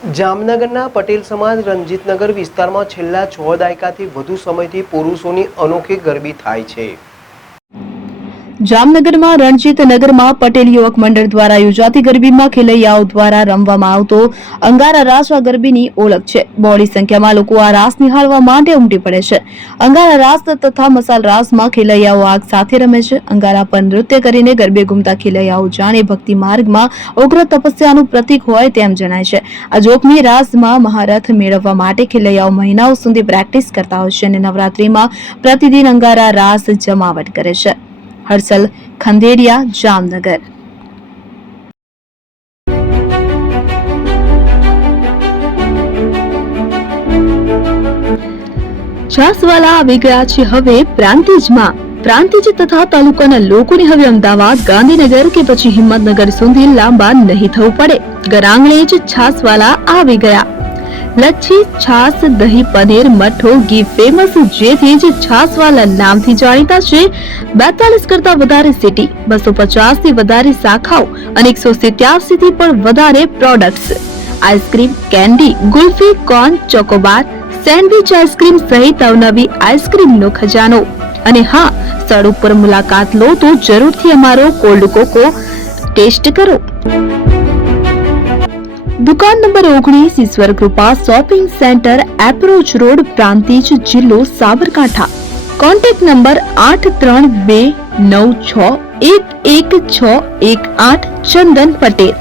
જામનગરના પટેલ સમાજ રણજીતનગર વિસ્તારમાં છેલ્લા 6 દાયકાથી વધુ સમયથી પુરુષોની અનોખી ગરબી થાય છે। જામનગરમાં રણજીતનગરમાં પટેલ યુવક મંડળ દ્વારા યોજાતી ગરબીમાં ખેલૈયાઓ દ્વારા રમવામાં આવતો અંગારા રાસ આ ગરબીની ઓળખ છે। બહોળી સંખ્યામાં લોકો આ રાસ નિહાળવા માટે ઉમટી પડે છે। અંગારા રાસ તથા મસાલ રાસમાં ખેલૈયાઓ આગ સાથે રમે છે। અંગારા પર નૃત્ય કરીને ગરબે ઘૂમતા ખેલૈયાઓ જાણે ભક્તિ માર્ગમાં ઉગ્ર તપસ્યાનું પ્રતીક હોય તેમ જણાય છે। આ જોખમી રાસમાં મહારથ મેળવવા માટે ખેલૈયાઓ મહિનાઓ સુધી પ્રેક્ટિસ કરતા હોય છે અને નવરાત્રીમાં પ્રતિદિન અંગારા રાસ જમાવટ કરે છે। હર્ષલ ખંડેરિયા, જામનગર। છાસવાલા આવી ગયા છે હવે પ્રાંતિજમાં। પ્રાંતિજ તથા તાલુકાના લોકોને હવે અમદાવાદ, ગાંધીનગર કે પછી હિંમતનગર સુધી લાંબા નહીં થવું પડે। ઘર આંગણે જ છાસવાલા આવી ગયા। લચ્છી, છાસ, દહીં, પનીર, મઠ્ઠો, ઘી ફેમસ, જેથી જ છાસવાલા નામથી જાણીતા છે। 42 કરતા વધારે સિટી, 250 થી વધારે શાખાઓ અને 187 થી પણ વધારે products. Ice cream, candy, kulfi, corn, Chocobar, sandwich ice cream સહિત અવનવી આઈસ્ક્રીમનો ખજાનો। અને હા, સ્થળ ઉપર મુલાકાત લો તો જરૂરથી અમારો કોલ્ડ કોકો ટેસ્ટ કરો। દુકાન number 19, Ishwar Krupa shopping centre, approach road, Prantij, જિલ્લો સાબરકાંઠા। Contact number 8329611618, Chandan Patel.